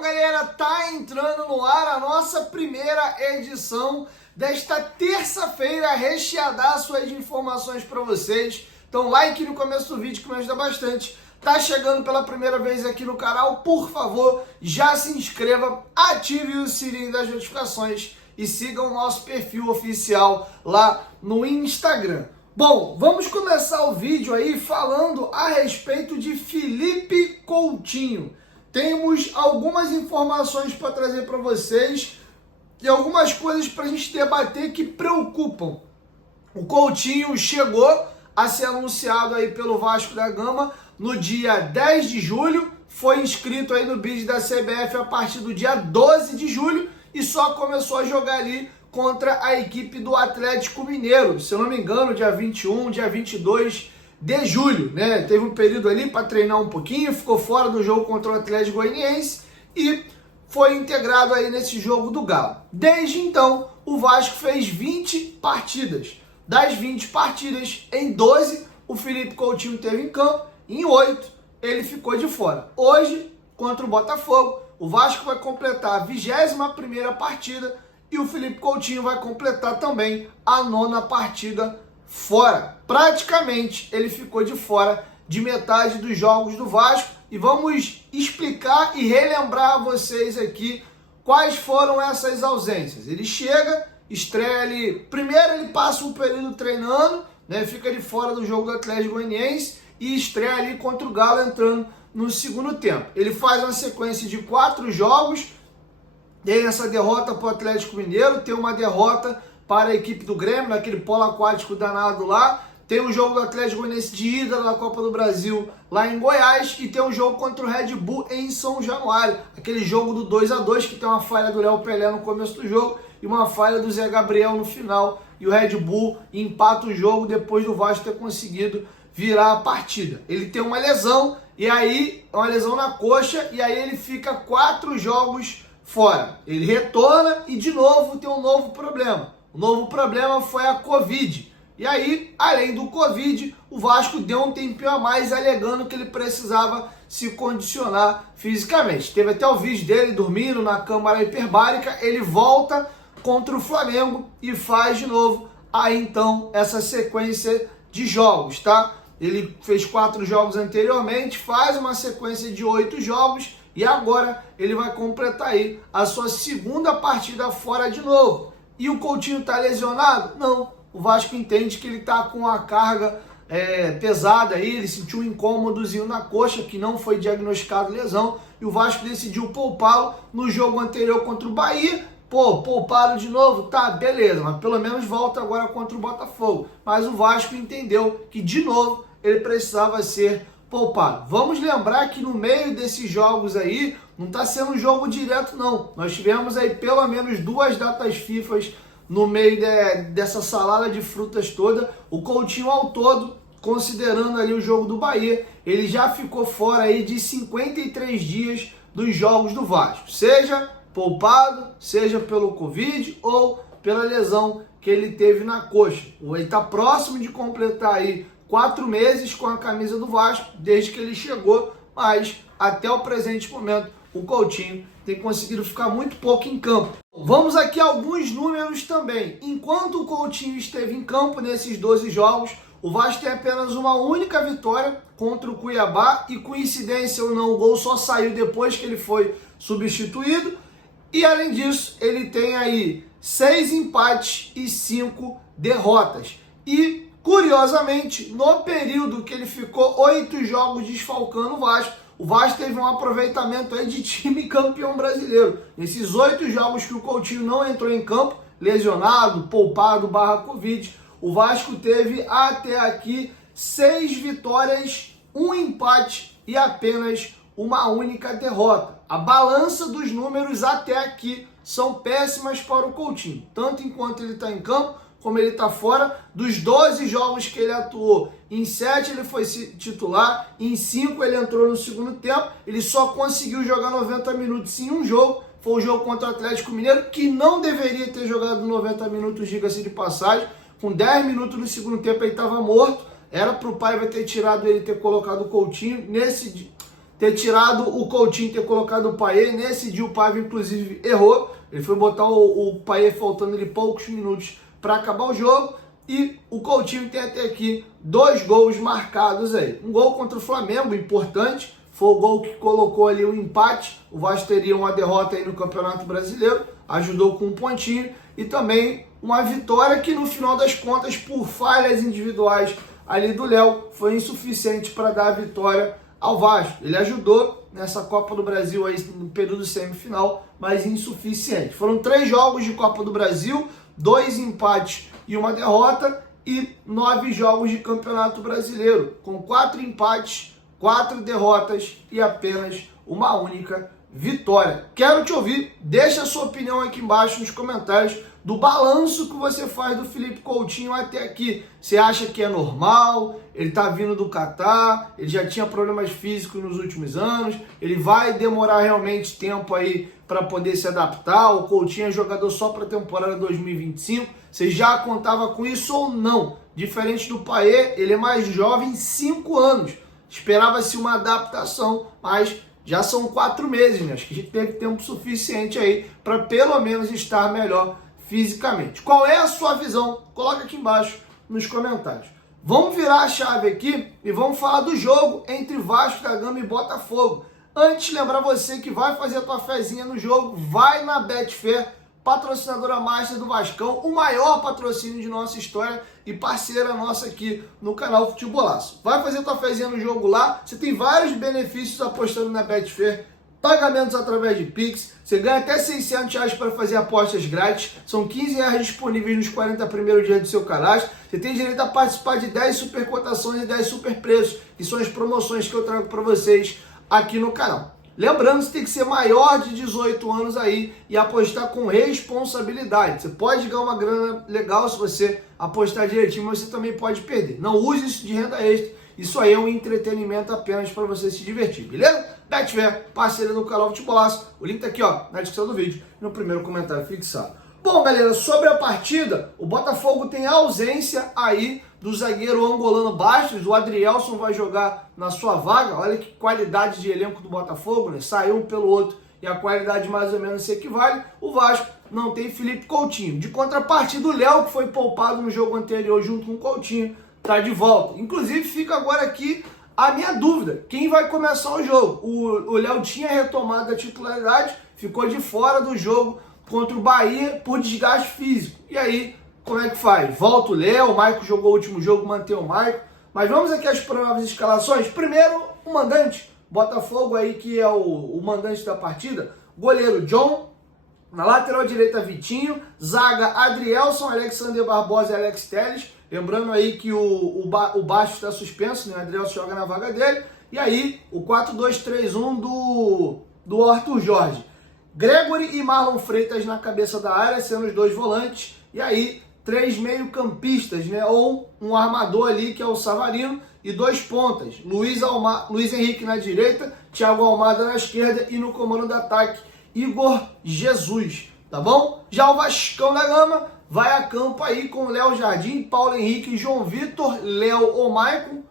Bom, galera, tá entrando no ar a nossa primeira edição desta terça-feira recheadaço de informações para vocês. Então, like no começo do vídeo que me ajuda bastante. Tá chegando pela primeira vez aqui no canal, por favor, já se inscreva, ative o sininho das notificações e siga o nosso perfil oficial lá no Instagram. Bom, vamos começar o vídeo aí falando a respeito de Felipe Coutinho. Temos algumas informações para trazer para vocês e algumas coisas para a gente debater que preocupam. O Coutinho chegou a ser anunciado aí pelo Vasco da Gama no dia 10 de julho, foi inscrito aí no bid da CBF a partir do dia 12 de julho e só começou a jogar ali contra a equipe do Atlético Mineiro, se eu não me engano, dia 21, dia 22 de julho, né? Teve um período ali para treinar um pouquinho, ficou fora do jogo contra o Atlético Goianiense e foi integrado aí nesse jogo do Galo. Desde então, o Vasco fez 20 partidas. Das 20 partidas, em 12, o Felipe Coutinho teve em campo, em 8, ele ficou de fora. Hoje, contra o Botafogo, o Vasco vai completar a 21ª partida e o Felipe Coutinho vai completar também a 9ª partida fora. Praticamente, ele ficou de fora de metade dos jogos do Vasco e vamos explicar e relembrar a vocês aqui quais foram essas ausências. Ele chega, estreia ali, primeiro ele passa um período treinando, né, fica de fora do jogo do Atlético Goianiense e estreia ali contra o Galo entrando no segundo tempo. Ele faz uma sequência de 4 jogos, tem essa derrota para o Atlético Mineiro, tem uma derrota para a equipe do Grêmio, naquele polo aquático danado lá, tem o jogo do Atlético Goianiense de ida na Copa do Brasil lá em Goiás e tem um jogo contra o Red Bull em São Januário, aquele jogo do 2-2 que tem uma falha do Léo Pelé no começo do jogo e uma falha do Zé Gabriel no final e o Red Bull empata o jogo depois do Vasco ter conseguido virar a partida. Ele tem uma lesão e aí, uma lesão na coxa e aí ele fica 4 jogos fora. Ele retorna e de novo tem um novo problema. O novo problema foi a Covid. E aí, além do Covid, o Vasco deu um tempinho a mais alegando que ele precisava se condicionar fisicamente. Teve até o vídeo dele dormindo na câmara hiperbárica, ele volta contra o Flamengo e faz de novo aí então essa sequência de jogos, tá? Ele fez 4 jogos anteriormente, faz uma sequência de 8 jogos e agora ele vai completar aí a sua segunda partida fora de novo. E o Coutinho tá lesionado? Não. O Vasco entende que ele está com a carga pesada aí, ele sentiu um incômodozinho na coxa, que não foi diagnosticado lesão, e o Vasco decidiu poupá-lo no jogo anterior contra o Bahia. Pô, poupá-lo de novo? Tá, beleza, mas pelo menos volta agora contra o Botafogo. Mas o Vasco entendeu que, de novo, ele precisava ser poupado. Vamos lembrar que no meio desses jogos aí, não está sendo um jogo direto não. Nós tivemos aí pelo menos 2 datas FIFA no meio dessa salada de frutas toda. O Coutinho ao todo, considerando ali o jogo do Bahia, ele já ficou fora aí de 53 dias dos jogos do Vasco. Seja poupado, seja pelo Covid ou pela lesão que ele teve na coxa. Ele está próximo de completar aí 4 meses com a camisa do Vasco, desde que ele chegou, mas até o presente momento o Coutinho tem conseguido ficar muito pouco em campo. Vamos aqui a alguns números também. Enquanto o Coutinho esteve em campo nesses 12 jogos, o Vasco tem apenas uma única vitória contra o Cuiabá e, coincidência ou não, o gol só saiu depois que ele foi substituído. E além disso, ele tem aí 6 empates e 5 derrotas. E, curiosamente, no período que ele ficou 8 jogos desfalcando o Vasco teve um aproveitamento aí de time campeão brasileiro. Nesses 8 jogos que o Coutinho não entrou em campo, lesionado, poupado, /Covid, o Vasco teve até aqui 6 vitórias, 1 empate e apenas uma única derrota. A balança dos números até aqui são péssimas para o Coutinho, tanto enquanto ele está em campo, como ele está fora. Dos 12 jogos que ele atuou, em 7 ele foi titular, em 5 ele entrou no segundo tempo, ele só conseguiu jogar 90 minutos em um jogo, foi o jogo contra o Atlético Mineiro, que não deveria ter jogado 90 minutos, diga-se de passagem. Com 10 minutos no segundo tempo ele estava morto, era para o Paiva ter tirado ele e ter colocado o Coutinho. ter tirado o Coutinho, ter colocado o Payet. Nesse dia o Paiva, inclusive, errou. Ele foi botar o Payet faltando ali poucos minutos para acabar o jogo. E o Coutinho tem até aqui 2 gols marcados aí. Um gol contra o Flamengo, importante. Foi o gol que colocou ali o empate. O Vasco teria uma derrota aí no Campeonato Brasileiro. Ajudou com um pontinho. E também uma vitória que, no final das contas, por falhas individuais ali do Léo, foi insuficiente para dar a vitória ao Vasco. Ele ajudou nessa Copa do Brasil aí no período semifinal, mas insuficiente. Foram 3 jogos de Copa do Brasil, 2 empates e uma derrota, e 9 jogos de Campeonato Brasileiro, com 4 empates, 4 derrotas e apenas uma única vitória. Quero te ouvir, deixa a sua opinião aqui embaixo nos comentários do balanço que você faz do Felipe Coutinho até aqui. Você acha que é normal? Ele tá vindo do Catar, ele já tinha problemas físicos nos últimos anos, ele vai demorar realmente tempo aí para poder se adaptar? O Coutinho é jogador só para a temporada 2025? Você já contava com isso ou não? Diferente do Payet, ele é mais jovem, 5 anos. Esperava-se uma adaptação, mas já são 4 meses, né? Acho que a gente teve tempo suficiente aí para pelo menos estar melhor fisicamente. Qual é a sua visão? Coloca aqui embaixo nos comentários. Vamos virar a chave aqui e vamos falar do jogo entre Vasco da Gama e Botafogo. Antes, lembrar você que vai fazer a tua fezinha no jogo, vai na Betfair, patrocinadora master do Vascão, o maior patrocínio de nossa história e parceira nossa aqui no canal Futebolaço. Vai fazer a tua fezinha no jogo lá, você tem vários benefícios apostando na Betfair, pagamentos através de Pix, você ganha até R$600 para fazer apostas grátis, são R$15 disponíveis nos 40 primeiros dias do seu cadastro, você tem direito a participar de 10 super cotações e 10 super preços, que são as promoções que eu trago para vocês aqui no canal. Lembrando, você tem que ser maior de 18 anos aí e apostar com responsabilidade. Você pode ganhar uma grana legal se você apostar direitinho, mas você também pode perder. Não use isso de renda extra. Isso aí é um entretenimento apenas para você se divertir, beleza? Betfair, parceira do canal Futebolaço. O link tá aqui, ó, na descrição do vídeo e no primeiro comentário fixado. Bom, galera, sobre a partida, o Botafogo tem a ausência aí do zagueiro angolano Bastos. O Adrielson vai jogar na sua vaga. Olha que qualidade de elenco do Botafogo, né? Saiu um pelo outro e a qualidade mais ou menos se equivale. O Vasco não tem Felipe Coutinho. De contrapartida, o Léo, que foi poupado no jogo anterior junto com o Coutinho, tá de volta. Inclusive, fica agora aqui a minha dúvida. Quem vai começar o jogo? O Léo tinha retomado a titularidade, ficou de fora do jogo contra o Bahia por desgaste físico. E aí, como é que faz? Volta o Léo, o Maicon jogou o último jogo, mantém o Maicon. Mas vamos aqui às prováveis escalações. Primeiro, o mandante, Botafogo aí, que é o mandante da partida. Goleiro John, na lateral direita Vitinho, zaga Adrielson, Alexander Barbosa e Alex Telles. Lembrando aí que o Bastos está suspenso, né? O Adrielson joga na vaga dele. E aí, o 4-2-3-1 do Arthur Jorge. Gregory e Marlon Freitas na cabeça da área, sendo os 2 volantes. E aí, 3 meio-campistas, né? Ou um armador ali, que é o Savarino, e 2 pontas. Luiz Henrique na direita, Thiago Almada na esquerda e no comando do ataque, Igor Jesus, tá bom? Já o Vascão da Gama vai a campo aí com Léo Jardim, Paulo Henrique, João Vitor, Léo ou Maicon.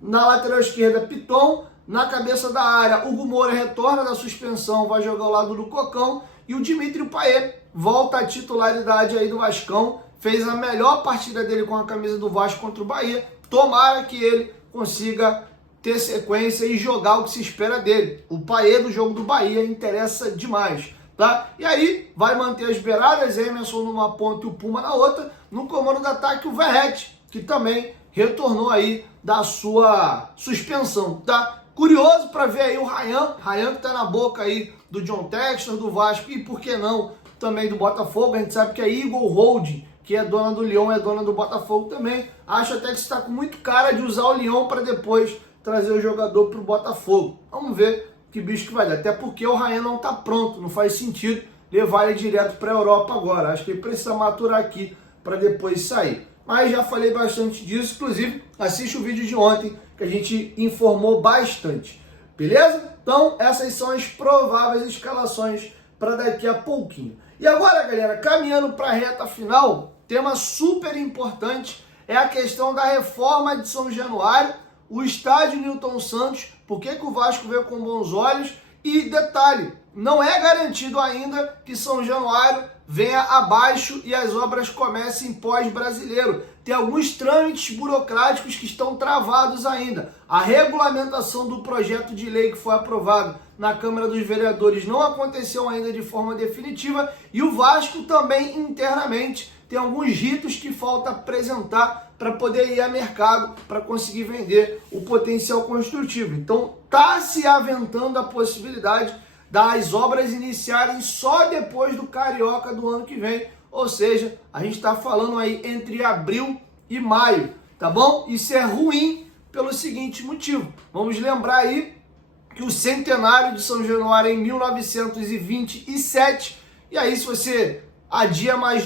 Na lateral esquerda, Piton. Na cabeça da área, Hugo Moura retorna da suspensão, vai jogar ao lado do Cocão. E o Dimitri Payet volta à titularidade aí do Vascão. Fez a melhor partida dele com a camisa do Vasco contra o Bahia. Tomara que ele consiga ter sequência e jogar o que se espera dele. O Payet do jogo do Bahia interessa demais, tá? E aí, vai manter as beiradas, Emerson numa ponta e o Puma na outra. No comando do ataque, o Verratti, que também retornou aí da sua suspensão, tá? Curioso para ver aí o Ryan que tá na boca aí do John Textor, do Vasco e, por que não, também do Botafogo. A gente sabe que a Eagle Holding, que é dona do Lyon, é dona do Botafogo também. Acho até que está com muito cara de usar o Lyon para depois trazer o jogador para o Botafogo. Vamos ver que bicho que vai dar. Até porque o Ryan não está pronto, não faz sentido levar ele direto para a Europa agora. Acho que ele precisa maturar aqui para depois sair. Mas já falei bastante disso, inclusive assiste o vídeo de ontem que a gente informou bastante, beleza? Então essas são as prováveis escalações para daqui a pouquinho. E agora, galera, caminhando para a reta final, tema super importante é a questão da reforma de São Januário. O estádio Newton Santos Por que o Vasco vê com bons olhos? E detalhe, não é garantido ainda que São Januário venha abaixo e as obras comecem pós-brasileiro. Tem alguns trâmites burocráticos que estão travados ainda. A regulamentação do projeto de lei que foi aprovado na Câmara dos Vereadores não aconteceu ainda de forma definitiva e o Vasco também internamente tem alguns ritos que falta apresentar para poder ir a mercado, para conseguir vender o potencial construtivo. Então está se aventando a possibilidade das obras iniciarem só depois do Carioca do ano que vem, ou seja, a gente está falando aí entre abril e maio, tá bom? Isso é ruim pelo seguinte motivo, vamos lembrar aí que o centenário de São Januário é em 1927, e aí se você adia mais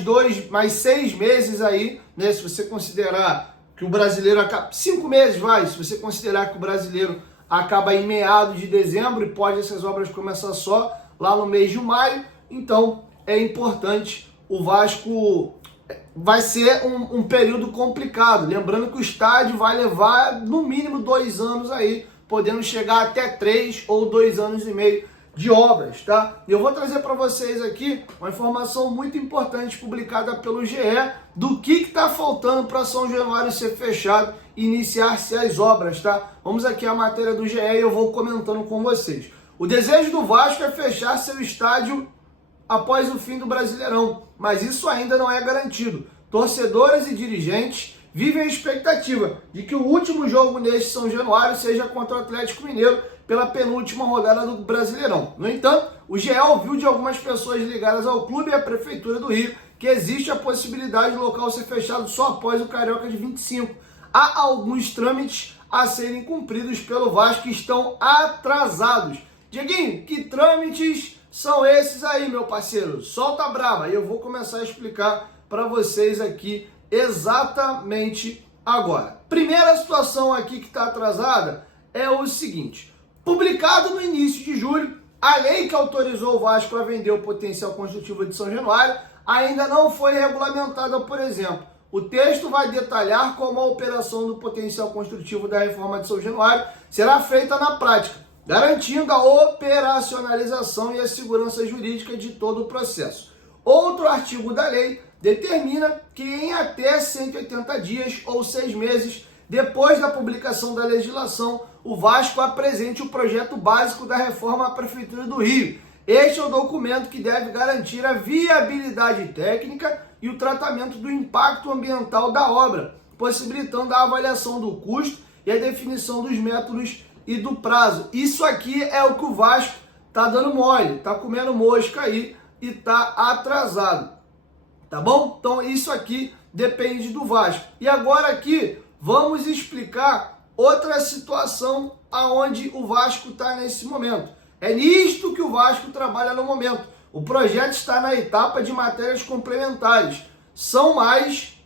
6 meses aí, né, se você considerar que o brasileiro acaba, 5 meses vai, se você considerar que o brasileiro acaba em meados de dezembro e pode essas obras começar só lá no mês de maio, então é importante, o Vasco vai ser um período complicado, lembrando que o estádio vai levar no mínimo 2 anos aí, podendo chegar até 3 ou 2 anos e meio de obras, tá? E eu vou trazer para vocês aqui uma informação muito importante publicada pelo GE do que está faltando para São Januário ser fechado e iniciar-se as obras, tá? Vamos aqui à matéria do GE e eu vou comentando com vocês. O desejo do Vasco é fechar seu estádio após o fim do Brasileirão, mas isso ainda não é garantido. Torcedores e dirigentes vivem a expectativa de que o último jogo neste São Januário seja contra o Atlético Mineiro pela penúltima rodada do Brasileirão. No entanto, o GE ouviu de algumas pessoas ligadas ao clube e à Prefeitura do Rio que existe a possibilidade do local ser fechado só após o Carioca de 25. Há alguns trâmites a serem cumpridos pelo Vasco que estão atrasados. Dieguinho, que trâmites são esses aí, meu parceiro? Solta a braba e eu vou começar a explicar para vocês aqui exatamente agora. Primeira situação aqui que está atrasada é o seguinte: publicado no início de julho, a lei que autorizou o Vasco a vender o potencial construtivo de São Januário ainda não foi regulamentada, por exemplo. O texto vai detalhar como a operação do potencial construtivo da reforma de São Januário será feita na prática, garantindo a operacionalização e a segurança jurídica de todo o processo. Outro artigo da lei determina que em até 180 dias ou 6 meses depois da publicação da legislação, o Vasco apresente o projeto básico da reforma à Prefeitura do Rio. Este é o documento que deve garantir a viabilidade técnica e o tratamento do impacto ambiental da obra, possibilitando a avaliação do custo e a definição dos métodos e do prazo. Isso aqui é o que o Vasco está dando mole, está comendo mosca aí e está atrasado, tá bom? Então isso aqui depende do Vasco. E agora aqui vamos explicar outra situação aonde o Vasco está nesse momento. É nisto que o Vasco trabalha no momento. O projeto está na etapa de matérias complementares. São mais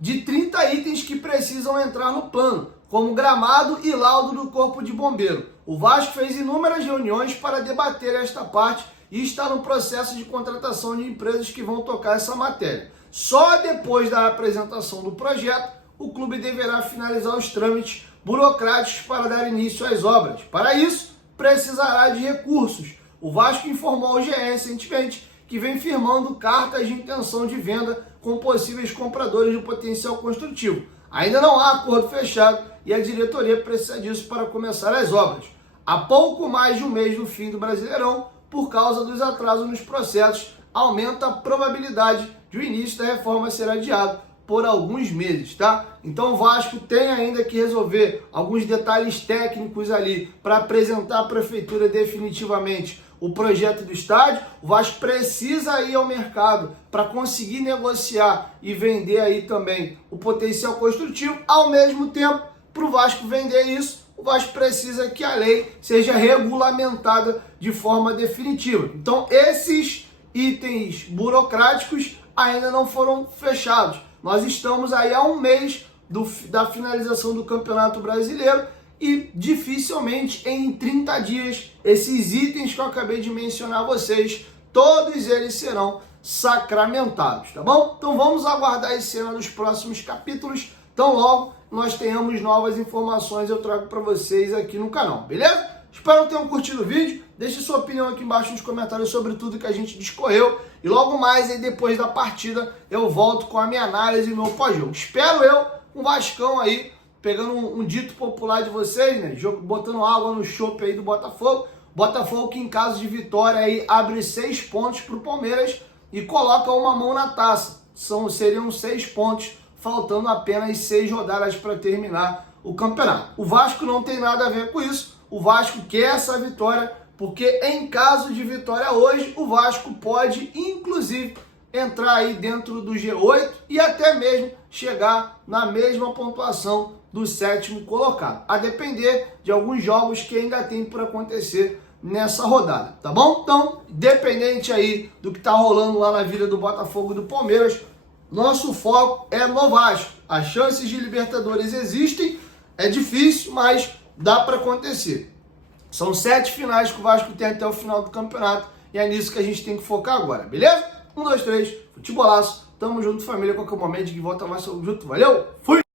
de 30 itens que precisam entrar no plano, como gramado e laudo do Corpo de Bombeiro. O Vasco fez inúmeras reuniões para debater esta parte e está no processo de contratação de empresas que vão tocar essa matéria. Só depois da apresentação do projeto, o clube deverá finalizar os trâmites burocráticos para dar início às obras. Para isso, precisará de recursos. O Vasco informou ao GE recentemente que vem firmando cartas de intenção de venda com possíveis compradores do potencial construtivo. Ainda não há acordo fechado e a diretoria precisa disso para começar as obras. Há pouco mais de um mês do fim do Brasileirão, por causa dos atrasos nos processos, aumenta a probabilidade de o início da reforma ser adiado por alguns meses, tá? Então o Vasco tem ainda que resolver alguns detalhes técnicos ali para apresentar à prefeitura definitivamente o projeto do estádio. O Vasco precisa ir ao mercado para conseguir negociar e vender aí também o potencial construtivo. Ao mesmo tempo, para o Vasco vender isso, o Vasco precisa que a lei seja regulamentada de forma definitiva. Então esses itens burocráticos ainda não foram fechados. Nós estamos aí há um mês da finalização do Campeonato Brasileiro e dificilmente em 30 dias esses itens que eu acabei de mencionar a vocês, todos eles serão sacramentados, tá bom? Então vamos aguardar esse cena nos próximos capítulos. Então logo nós tenhamos novas informações, eu trago para vocês aqui no canal, beleza? Espero que tenham curtido o vídeo, deixe sua opinião aqui embaixo nos comentários sobre tudo que a gente discorreu, e logo mais aí depois da partida eu volto com a minha análise e o meu pós-jogo. Espero eu, um Vascão aí, pegando um dito popular de vocês, né, botando água no chope aí do Botafogo, Botafogo que em caso de vitória aí abre 6 pontos para o Palmeiras e coloca uma mão na taça. Seriam 6 pontos, faltando apenas 6 rodadas para terminar o campeonato. O Vasco não tem nada a ver com isso, o Vasco quer essa vitória, porque em caso de vitória hoje, o Vasco pode inclusive entrar aí dentro do G8 e até mesmo chegar na mesma pontuação do 7º colocado, a depender de alguns jogos que ainda tem por acontecer nessa rodada, tá bom? Então, independente aí do que tá rolando lá na vida do Botafogo e do Palmeiras, nosso foco é no Vasco. As chances de Libertadores existem, é difícil, mas dá para acontecer. São 7 finais que o Vasco tem até o final do campeonato e é nisso que a gente tem que focar agora, beleza? 1, 2, 3, futebolaço, tamo junto família, qualquer momento que volta mais junto, valeu, fui!